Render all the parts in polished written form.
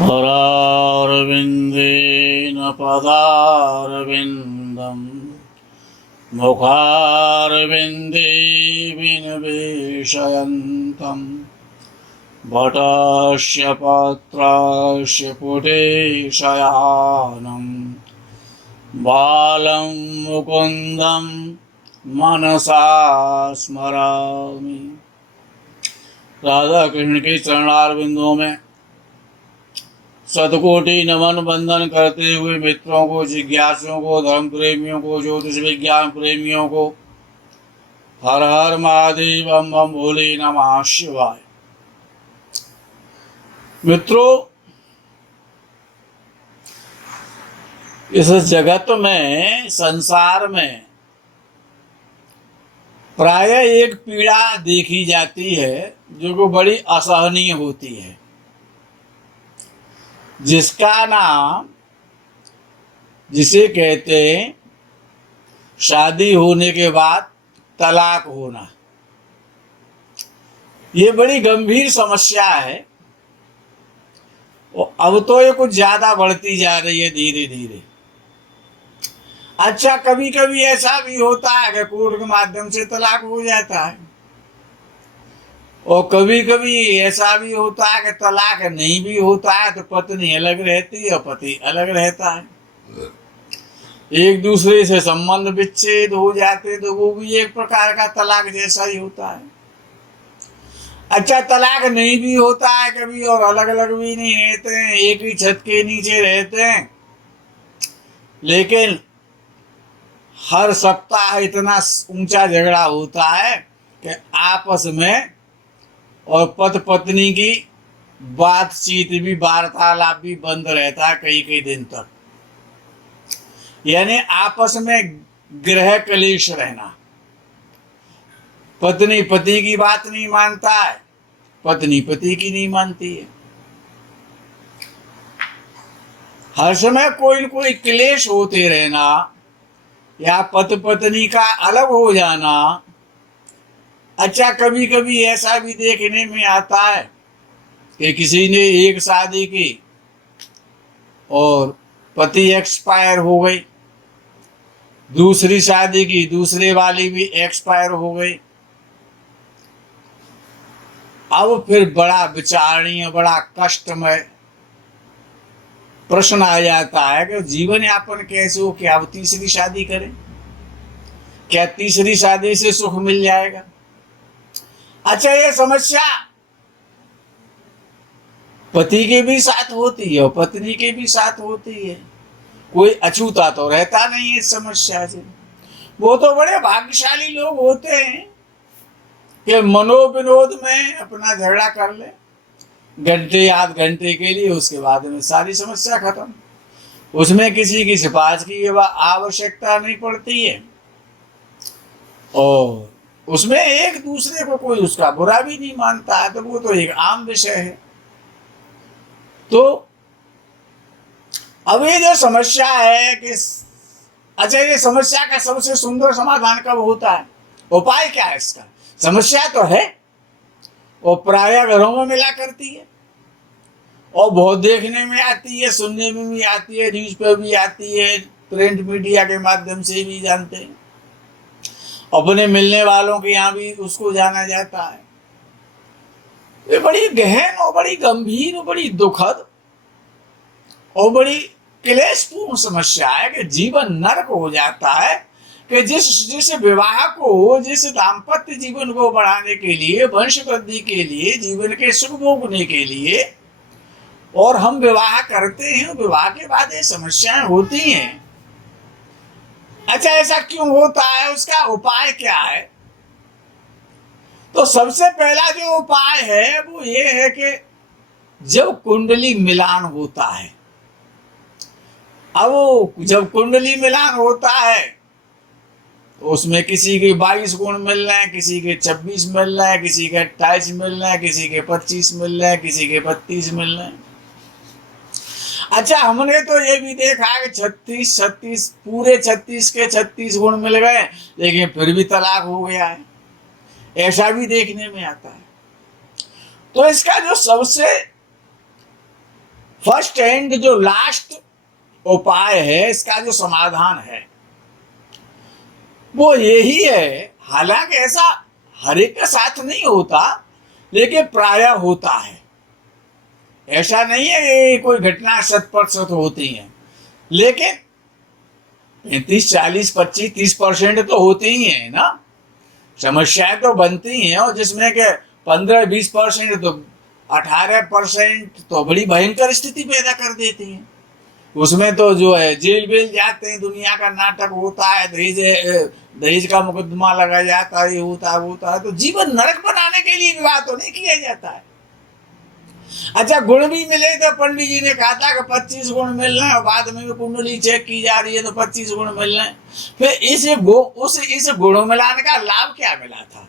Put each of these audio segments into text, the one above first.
करारविन्देन पदारविन्दं मुखारविन्दे विनिवेशयन्तं वटस्य पत्रस्य पुटे शयानं बालं मुकुन्दं मनसा स्मरामि। राधा कृष्ण के चरणारविंदों में सतकोटि नमन बंदन करते हुए मित्रों को, जिज्ञासुओं को, धर्म प्रेमियों को, ज्योतिष विज्ञान प्रेमियों को हर हर महादेव बम बम भोले नमः शिवाय। मित्रों, इस जगत में, संसार में प्राय एक पीड़ा देखी जाती है जो को बड़ी असहनीय होती है, जिसका नाम, जिसे कहते हैं शादी होने के बाद तलाक होना। ये बड़ी गंभीर समस्या है और अब तो ये कुछ ज्यादा बढ़ती जा रही है धीरे धीरे। अच्छा, कभी कभी ऐसा भी होता है कि कोर्ट के माध्यम से तलाक हो जाता है, और कभी कभी ऐसा भी होता है कि तलाक नहीं भी होता है तो पत्नी अलग रहती है और पति अलग रहता है, एक दूसरे से संबंध विच्छेद हो जाते तो वो भी एक प्रकार का तलाक जैसा ही होता है। अच्छा, तलाक नहीं भी होता है कभी, और अलग अलग भी नहीं रहते हैं, एक ही छत के नीचे रहते हैं, लेकिन हर सप्ताह इतना ऊंचा झगड़ा होता है कि आपस में और पति पत्नी की बातचीत भी, वार्तालाप भी बंद रहता है कई कई दिन तक। यानी आपस में गृह कलेश रहना। पत्नी पति की बात नहीं मानता है, पत्नी पति की नहीं मानती है, हर समय कोई न कोई क्लेश होते रहना या पति पत्नी का अलग हो जाना। अच्छा, कभी कभी ऐसा भी देखने में आता है कि किसी ने एक शादी की और पति एक्सपायर हो गई, दूसरी शादी की, दूसरे वाली भी एक्सपायर हो गई। अब फिर बड़ा विचारणीय, बड़ा कष्टमय प्रश्न आ जाता है कि जीवन यापन कैसे हो, क्या अब तीसरी शादी करें? क्या तीसरी शादी से सुख मिल जाएगा? अच्छा, ये समस्या पति के भी साथ होती है और पत्नी के भी साथ होती है। कोई अछूता तो रहता नहीं है इस समस्या से। वो तो बड़े भाग्यशाली लोग होते हैं कि मनोविनोद में अपना झगड़ा कर ले घंटे आध घंटे के लिए, उसके बाद में सारी समस्या खत्म। उसमें किसी की सिफारिश की आवश्यकता नहीं पड़ती है और उसमें एक दूसरे को कोई उसका बुरा भी नहीं मानता है, तो वो तो एक आम विषय है। तो अब ये जो समस्या है कि अच्छा, ये समस्या का सबसे सुंदर समाधान कब होता है? उपाय क्या है इसका? समस्या तो है और प्राय घरों में मिला करती है और बहुत देखने में आती है, सुनने में भी आती है, न्यूज पे भी आती है, प्रिंट मीडिया के माध्यम से भी जानते हैं, अपने मिलने वालों के यहाँ भी उसको जाना जाता है। ये बड़ी गहन और बड़ी गंभीर और बड़ी दुखद और बड़ी क्लेशपूर्ण समस्या है कि जीवन नरक हो जाता है कि जिस विवाह को, जिस दाम्पत्य जीवन को बढ़ाने के लिए, वंश वृद्धि के लिए, जीवन के सुख भोगने के लिए और हम विवाह करते हैं, विवाह के बाद ये समस्याएं होती हैं। अच्छा, ऐसा क्यों होता है? उसका उपाय क्या है? तो सबसे पहला जो उपाय है वो ये है कि जब कुंडली मिलान होता है, अब जब कुंडली मिलान होता है तो उसमें किसी के 22 गुण मिल रहे हैं, किसी के 26 मिल रहे हैं, किसी के 28 मिल रहे हैं, किसी के 25 मिल रहे हैं, किसी के 32 मिल रहे हैं। अच्छा, हमने तो ये भी देखा कि 36 पूरे 36 के 36 गुण मिल गए, लेकिन फिर भी तलाक हो गया है, ऐसा भी देखने में आता है। तो इसका जो सबसे फर्स्ट एंड जो लास्ट उपाय है, इसका जो समाधान है वो यही है। हालांकि ऐसा हर एक के साथ नहीं होता, लेकिन प्रायः होता है। ऐसा नहीं है कि कोई घटना 100% होती है, लेकिन 35, 40, 25, 30% तो होती ही है ना। समस्याएं तो बनती हैं, और जिसमें के 15-20% तो 18% तो बड़ी भयंकर स्थिति पैदा कर देती हैं। उसमें तो जो है जेल वेल जाते हैं, दुनिया का नाटक होता है, दहेज का मुकदमा लगाया जाता है, ये होता है वो होता है। तो जीवन नरक बनाने के लिए विवाह तो नहीं किया जाता है। अच्छा, गुण भी मिले तो पंडित जी ने कहा था कि 25 गुण मिल रहे हैं, और बाद में भी कुंडली चेक की जा रही है तो 25 गुण मिल रहे हैं। फिर इस गुण मिलान का लाभ क्या मिला था?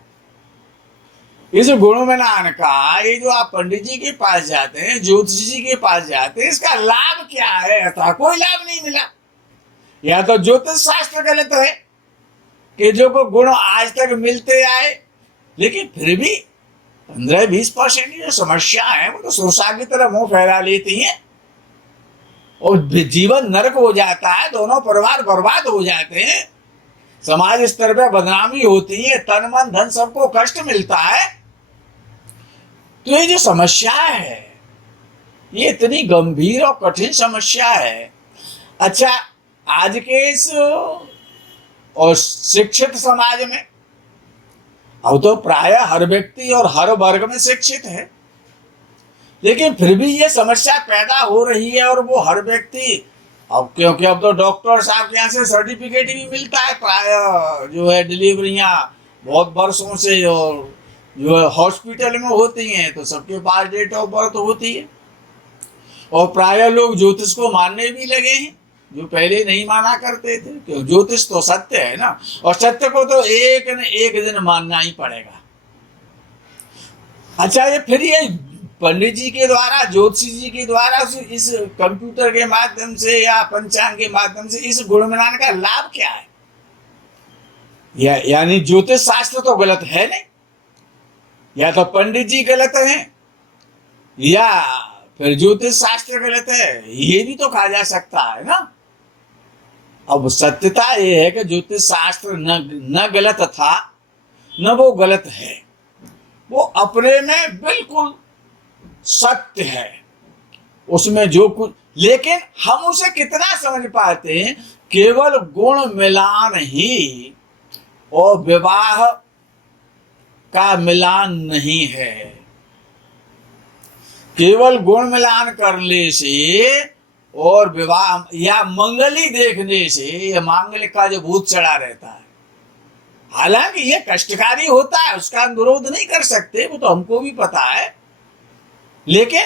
इस गुण मिलान का, ये जो आप पंडित जी के पास जाते हैं, ज्योतिष जी के पास जाते हैं, इसका लाभ क्या है? अतः कोई लाभ नहीं मिला। या तो ज्योतिष शास्त्र गलत है कि जो को गुण आज तक मिलते आए, लेकिन फिर भी 15-20% जो समस्या है वो तो सुरसा की तरह मुंह फैला लेती है, और जीवन नरक हो जाता है, दोनों परिवार बर्बाद हो जाते हैं, समाज स्तर पर बदनामी होती है, तन मन धन सबको कष्ट मिलता है। तो ये जो समस्या है, ये इतनी गंभीर और कठिन समस्या है। अच्छा, आज के इस और शिक्षित समाज में, अब तो प्रायः हर व्यक्ति और हर वर्ग में शिक्षित है, लेकिन फिर भी ये समस्या पैदा हो रही है। और वो हर व्यक्ति, अब क्योंकि अब तो डॉक्टर साहब के यहाँ से सर्टिफिकेट भी मिलता है, प्रायः जो है डिलीवरियां बहुत वर्षों से और जो है हॉस्पिटल में होती हैं, तो सबके पास डेट ऑफ बर्थ होती है। और प्रायः लोग ज्योतिष को मानने भी लगे हैं, जो पहले नहीं माना करते थे, क्योंकि ज्योतिष तो सत्य है ना, और सत्य को तो एक न एक दिन मानना ही पड़ेगा। अच्छा, ये फिर ये पंडित जी के द्वारा, ज्योतिषी जी के द्वारा इस कंप्यूटर के माध्यम से या पंचांग के माध्यम से इस गुण मिलाने का लाभ क्या है? यानी ज्योतिष शास्त्र तो गलत है नहीं, या तो पंडित जी गलत हैं, या फिर ज्योतिष शास्त्र गलत है, ये भी तो कहा जा सकता है ना। अब सत्यता ये है कि ज्योतिष शास्त्र न गलत था, न वो गलत है, वो अपने में बिल्कुल सत्य है, उसमें जो कुछ, लेकिन हम उसे कितना समझ पाते हैं? केवल गुण मिलान ही और विवाह का मिलान नहीं है। केवल गुण मिलान करने से और विवाह या मंगली देखने से यह मांगलिक का जो भूत चढ़ा रहता है, हालांकि ये कष्टकारी होता है, उसका विरोध नहीं कर सकते, वो तो हमको भी पता है। लेकिन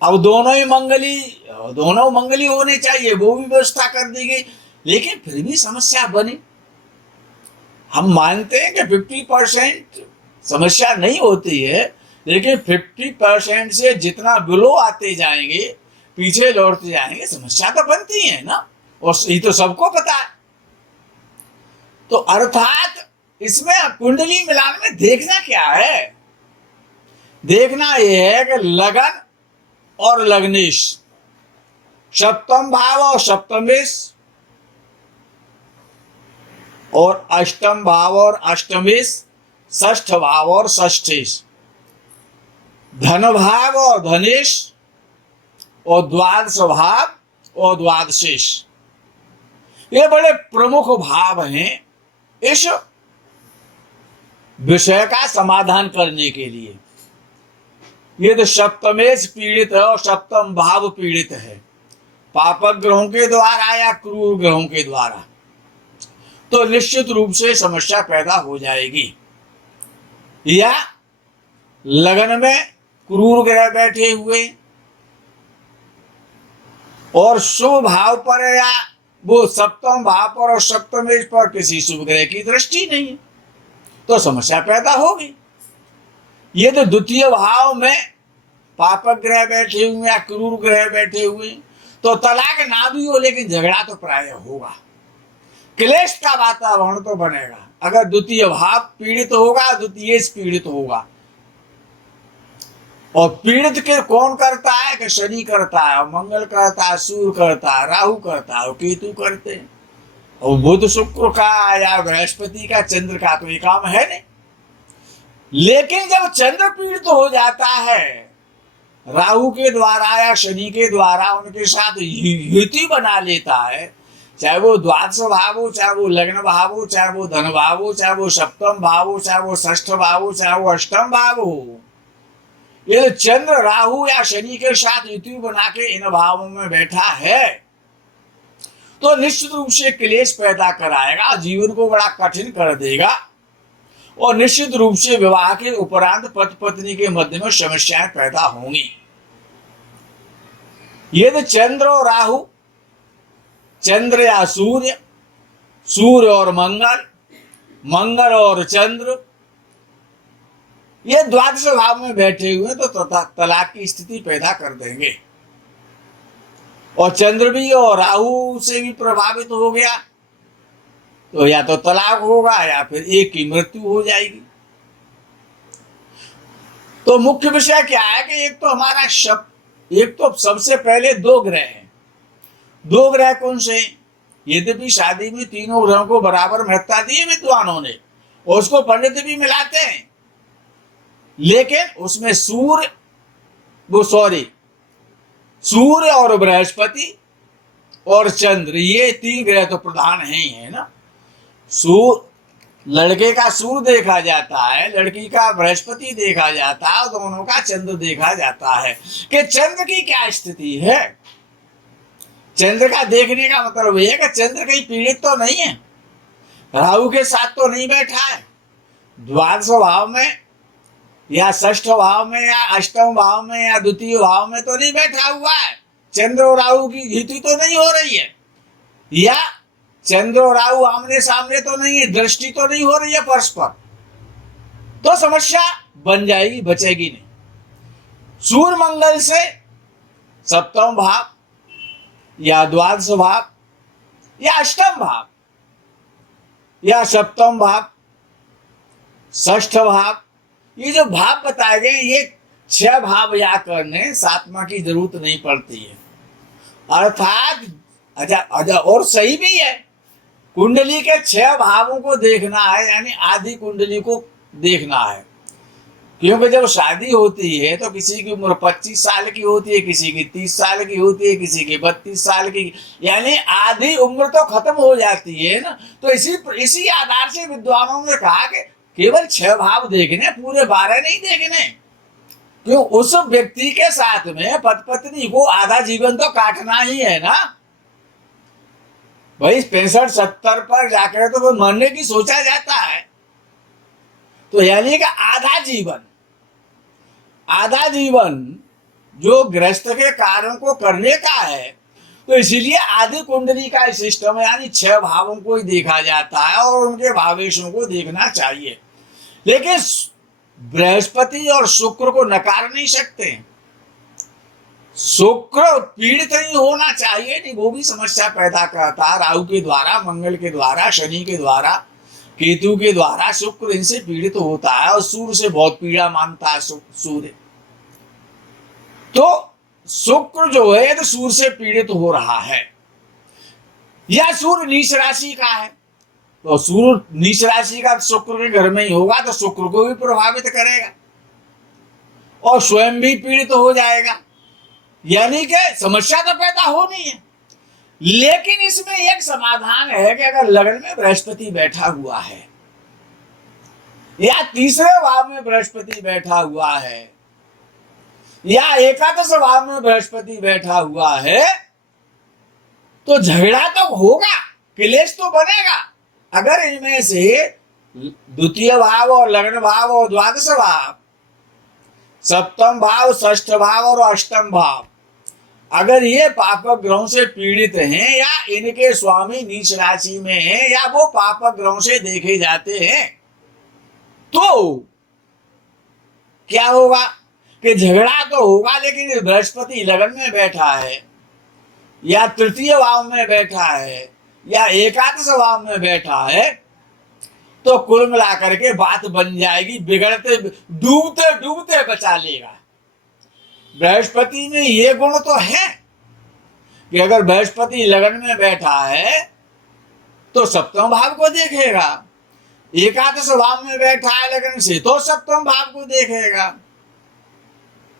अब दोनों मंगली होने चाहिए, वो भी व्यवस्था कर दी गई, लेकिन फिर भी समस्या बनी। हम मानते हैं कि 50% समस्या नहीं होती है, लेकिन 50% से जितना बिलो आते जाएंगे, पीछे लौटते जाएंगे, समस्या तो बनती है ना, और ये तो सबको पता है। तो अर्थात इसमें कुंडली मिलान में देखना क्या है? देखना यह है कि लगन और लग्नेश, सप्तम भाव और सप्तमेश, और अष्टम भाव और अष्टमेश, षष्ठ भाव और षष्ठेश, धन भाव और धनेश, और द्वादश भाव और द्वादशेश। ये बड़े प्रमुख भाव हैं इस विषय का समाधान करने के लिए। ये तो सप्तमेश पीड़ित है और सप्तम भाव पीड़ित है, पापक ग्रहों के द्वारा या क्रूर ग्रहों के द्वारा, तो निश्चित रूप से समस्या पैदा हो जाएगी। या लगन में क्रूर ग्रह बैठे हुए और शुभ भाव पर या वो सप्तम भाव पर और सप्तमेश पर किसी शुभ ग्रह की दृष्टि नहीं है, तो समस्या पैदा होगी। ये तो द्वितीय भाव में पापक ग्रह बैठे हुए या क्रूर ग्रह बैठे हुए, तो तलाक ना भी हो, लेकिन झगड़ा तो प्राय होगा, क्लेश का वातावरण तो बनेगा। अगर द्वितीय भाव पीड़ित होगा, द्वितीय पीड़ित होगा, और पीड़ित के कौन करता है कि शनि करता है, मंगल करता है, सूर्य करता है, राहु करता है, केतु करते हैं। और बुध शुक्र का या बृहस्पति का, चंद्र का तो ये काम है नहीं। लेकिन जब चंद्र पीड़ित हो जाता है राहु के द्वारा या शनि के द्वारा, उनके साथ युति बना लेता है, चाहे वो द्वादश भाव हो, चाहे वो लग्न भाव हो, चाहे वो धन भाव हो, चाहे वो सप्तम भाव हो, चाहे वो षष्ठ भाव हो, चाहे वो अष्टम भाव हो, ये चंद्र राहु या शनि के साथ युति बना के इन भावों में बैठा है तो निश्चित रूप से क्लेश पैदा कराएगा, जीवन को बड़ा कठिन कर देगा और निश्चित रूप से विवाह के उपरांत पति पत्नी के मध्य में समस्याएं पैदा होंगी। यदि चंद्र और राहु, चंद्र या सूर्य, सूर्य और मंगल, मंगल और चंद्र ये द्वादश भाव में बैठे हुए तो तलाक की स्थिति पैदा कर देंगे। और चंद्र भी और राहु से भी प्रभावित हो गया तो या तो तलाक होगा या फिर एक की मृत्यु हो जाएगी। तो मुख्य विषय क्या है कि एक तो हमारा एक तो सबसे पहले दो ग्रह हैं। दो ग्रह कौन से? यद्यपि शादी में तीनों ग्रहों को बराबर महत्ता दी है विद्वानों ने और उसको पंडित भी मिलाते हैं, लेकिन उसमें सूर्य और बृहस्पति और चंद्र ये तीन ग्रह तो प्रधान है ही है ना। लड़के का सूर्य देखा जाता है, लड़की का बृहस्पति देखा जाता है और दोनों का चंद्र देखा जाता है कि चंद्र की क्या स्थिति है। चंद्र का देखने का मतलब यह है कि चंद्र कहीं पीड़ित तो नहीं है, राहु के साथ तो नहीं बैठा है, द्वादश भाव में या षष्ठ भाव में या अष्टम भाव में या द्वितीय भाव में तो नहीं बैठा हुआ है, चंद्र और राहु की युति तो नहीं हो रही है, या चंद्र और राहु आमने सामने तो नहीं है, दृष्टि तो नहीं हो रही है परस्पर, तो समस्या बन जाएगी, बचेगी नहीं। सूर्य मंगल से सप्तम भाव या द्वादश भाव या अष्टम भाव या सप्तम भाव, षष्ठ भाव, ये जो भाव बताए गए ये 6 भाव या करने सातवां की जरूरत नहीं पड़ती है। अर्थात अच्छा और सही भी है, कुंडली के 6 भावों को देखना है, यानी आधी कुंडली को देखना है। क्योंकि जब शादी होती है तो किसी की उम्र 25 साल की होती है, किसी की 30 साल की होती है, किसी की 32 साल की, यानी आधी उम्र तो खत्म हो जाती है ना। तो इसी आधार से विद्वानों ने कहा कि केवल 6 भाव देखने, पूरे 12 नहीं देखने। क्यों? उस व्यक्ति के साथ में पति पत्नी को आधा जीवन तो काटना ही है ना भाई। 65-70 पर जाकर तो मरने की सोचा जाता है, तो यानी कि आधा जीवन जो गृहस्थ के कार्यों को करने का है, तो इसीलिए आधी कुंडली का सिस्टम है, यानी 6 भावों को ही देखा जाता है और उनके भावेशों को देखना चाहिए। लेकिन बृहस्पति और शुक्र को नकार नहीं सकते। शुक्र पीड़ित नहीं होना चाहिए, नहीं, वो भी समस्या पैदा करता है। राहु के द्वारा, मंगल के द्वारा, शनि के द्वारा, केतु के द्वारा शुक्र इनसे पीड़ित होता है और सूर्य से बहुत पीड़ा मानता है सूर्य। तो शुक्र जो है तो सूर्य से पीड़ित हो रहा है, या सूर्य नीच राशि का है, तो सूर्य नीच राशि का शुक्र के घर में ही होगा तो शुक्र को भी प्रभावित करेगा और स्वयं भी पीड़ित हो जाएगा, यानी कि समस्या तो पैदा होनी है। लेकिन इसमें एक समाधान है कि अगर लग्न में बृहस्पति बैठा हुआ है या तीसरे भाव में बृहस्पति बैठा हुआ है या एकादश भाव में बृहस्पति बैठा हुआ है, तो झगड़ा तो होगा, क्लेश तो बनेगा। अगर इनमें से द्वितीय भाव और लग्न भाव और द्वादश भाव, सप्तम भाव, षष्ठ भाव और अष्टम भाव, अगर ये पापक ग्रहों से पीड़ित हैं या इनके स्वामी नीच राशि में हैं या वो पापक ग्रहों से देखे जाते हैं, तो क्या होगा कि झगड़ा तो होगा। लेकिन बृहस्पति लगन में बैठा है या तृतीय भाव में बैठा है या एकादश भाव में बैठा है, तो कुल मिलाकर के बात बन जाएगी, बिगड़ते डूबते डूबते बचा लेगा। बृहस्पति में ये गुण तो है कि अगर बृहस्पति लगन में बैठा है तो सप्तम भाव को देखेगा, एकादश भाव में बैठा है लगन से तो सप्तम भाव को देखेगा,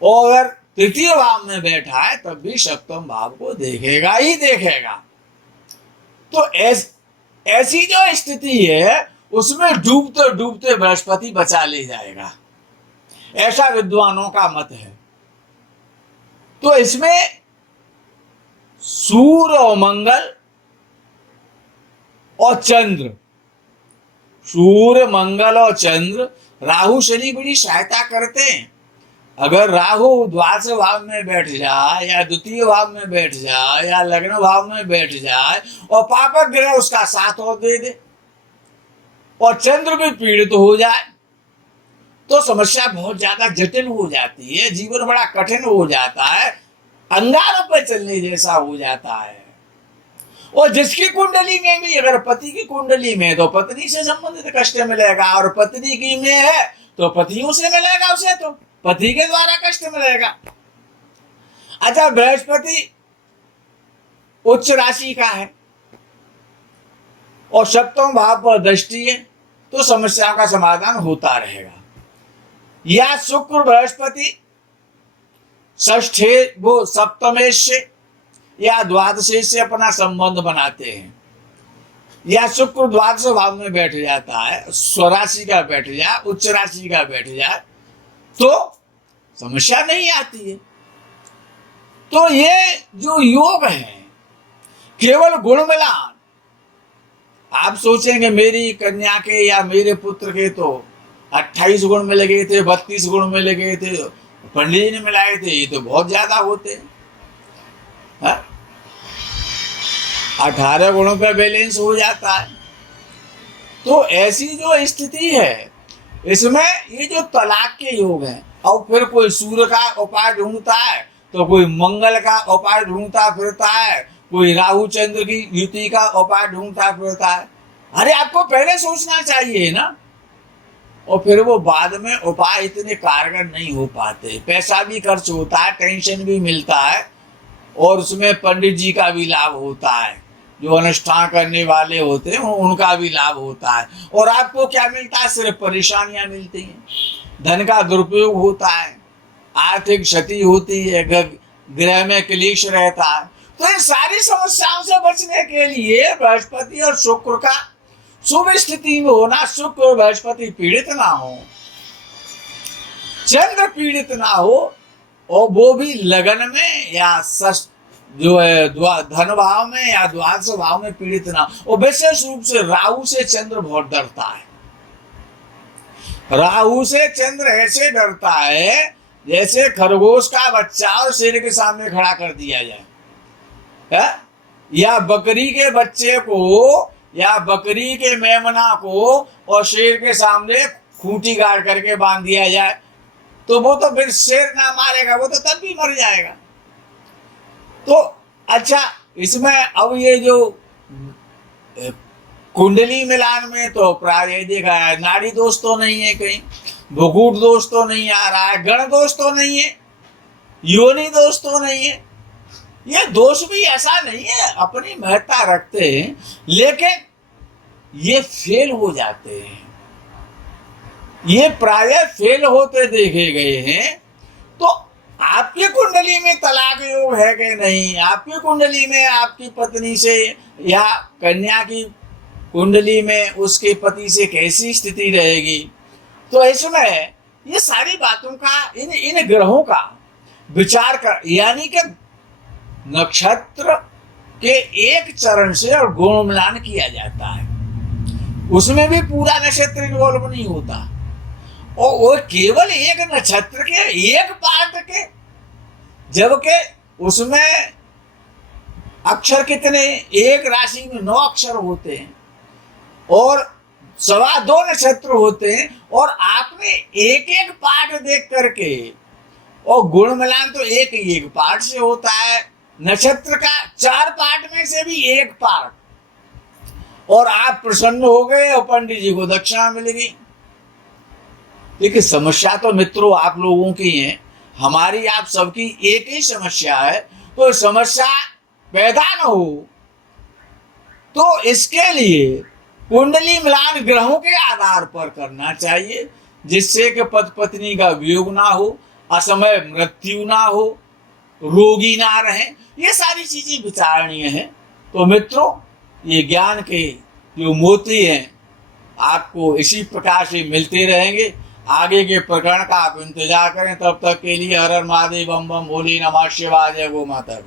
और अगर तृतीय भाव में बैठा है तब भी सप्तम भाव को देखेगा ही देखेगा। तो ऐसी जो स्थिति है उसमें डूबते डूबते बृहस्पति बचा ले जाएगा, ऐसा विद्वानों का मत है। तो इसमें सूर्य और मंगल और चंद्र, सूर्य मंगल और चंद्र, राहु शनि बड़ी सहायता करते हैं। अगर राहु द्वादश भाव में बैठ जाए या द्वितीय भाव में बैठ जाए या लग्न भाव में बैठ जाए और पापक ग्रह उसका साथ और दे दे और चंद्र भी पीड़ित हो जाए तो समस्या बहुत ज्यादा जटिल हो जाती है, जीवन बड़ा कठिन हो जाता है, अंगारों पर चलने जैसा हो जाता है। और जिसकी कुंडली में भी, अगर पति की कुंडली में तो पत्नी से संबंधित कष्ट मिलेगा, और पत्नी की में है तो पतियों से मिलेगा, उसे तो पति के द्वारा कष्ट मिलेगा। अच्छा, बृहस्पति उच्च राशि का है और सप्तम भाव पर दृष्टि है तो समस्याओं का समाधान होता रहेगा। या शुक्र बृहस्पति षष्ठे वो सप्तमेश से या द्वादशेश से अपना संबंध बनाते हैं, या शुक्र द्वादश भाव में बैठ जाता है, स्वराशि का बैठ जाए, उच्च राशि का बैठ जाए तो समस्या नहीं आती है। तो ये जो योग है केवल गुण मिलान, आप सोचेंगे मेरी कन्या के या मेरे पुत्र के तो 28 गुण मिल गए थे, 32 गुण मिल गए थे, पंडित जी ने मिलाए थे, ये तो बहुत ज्यादा होते हैं। 18 गुणों पर बैलेंस हो जाता है। तो ऐसी जो स्थिति है इसमें ये जो तलाक के योग हैं, और फिर कोई सूर्य का उपाय ढूंढता है तो कोई मंगल का उपाय ढूंढता फिरता है, कोई राहु चंद्र की युति का उपाय ढूंढता फिरता है। अरे आपको पहले सोचना चाहिए ना। और फिर वो बाद में उपाय इतने कारगर नहीं हो पाते, पैसा भी खर्च होता है, टेंशन भी मिलता है, और उसमें पंडित जी का भी लाभ होता है, जो अनुष्ठान करने वाले होते हैं उनका भी लाभ होता है। और आपको क्या मिलता है? सिर्फ परेशानियां मिलती हैं, धन का दुरुपयोग होता है, आर्थिक क्षति होती है, गृह में क्लेश रहता है। तो इन सारी समस्याओं से बचने के लिए बृहस्पति और शुक्र का शुभ स्थिति में होना, शुक्र और बृहस्पति पीड़ित ना हो, चंद्र पीड़ित ना हो, और वो भी लगन में या जो है धन भाव में या द्वादश भाव में पीड़ित ना हो। और विशेष रूप से राहु से चंद्र बहुत डरता है। राहु से चंद्र ऐसे डरता है जैसे खरगोश का बच्चा और शेर के सामने खड़ा कर दिया जाए, है? या बकरी के बच्चे को या बकरी के मेमना को और शेर के सामने खूंटी गाड़ करके बांध दिया जाए तो वो तो फिर शेर ना मारेगा, वो तो तब भी मर जाएगा। तो अच्छा, इसमें अब ये जो कुंडली मिलान में तो प्राय देखा है, नाड़ी दोष तो नहीं है, कहीं भुकुट दोष तो नहीं आ रहा है, गण दोष तो नहीं है, योनि दोष तो नहीं है। ये दोष भी ऐसा नहीं है, अपनी महत्ता रखते हैं, लेकिन ये फेल हो जाते हैं, ये प्राय फेल होते देखे गए हैं। तो आपकी कुंडली में तलाक योग है कि नहीं, आपकी कुंडली में आपकी पत्नी से या कन्या की कुंडली में उसके पति से कैसी स्थिति रहेगी, तो इसमें ये सारी बातों का, इन ग्रहों का विचार कर, यानी कि नक्षत्र के एक चरण से और गुण मिलान किया जाता है। उसमें भी पूरा नक्षत्र इन्वॉल्व नहीं होता, और वो केवल एक नक्षत्र के एक पार्ट के, जबकि उसमें अक्षर कितने, एक राशि में 9 अक्षर होते हैं और 2.25 नक्षत्र होते हैं, और आपने एक एक पार्ट देख करके, और गुण मिलान तो एक ही एक पार्ट से होता है, नक्षत्र का 4 पार्ट में से भी एक पार्ट, और आप प्रसन्न हो गए और पंडित जी को दक्षिणा मिल गई। देखिए, समस्या तो मित्रों आप लोगों की है, हमारी आप सबकी एक ही समस्या है, तो समस्या पैदा न हो तो इसके लिए कुंडली मिलान ग्रहों के आधार पर करना चाहिए, जिससे कि पति पत्नी का वियोग ना हो, असमय मृत्यु ना हो, रोगी ना रहे। ये सारी चीजें विचारणीय हैं। तो मित्रों, ये ज्ञान के जो मोती हैं आपको इसी प्रकार से मिलते रहेंगे। आगे के प्रकरण का आप इंतजार करें। तब तक के लिए हर हर महादेव, बम बम भोले, नमः शिवाय, जय गो माता दी।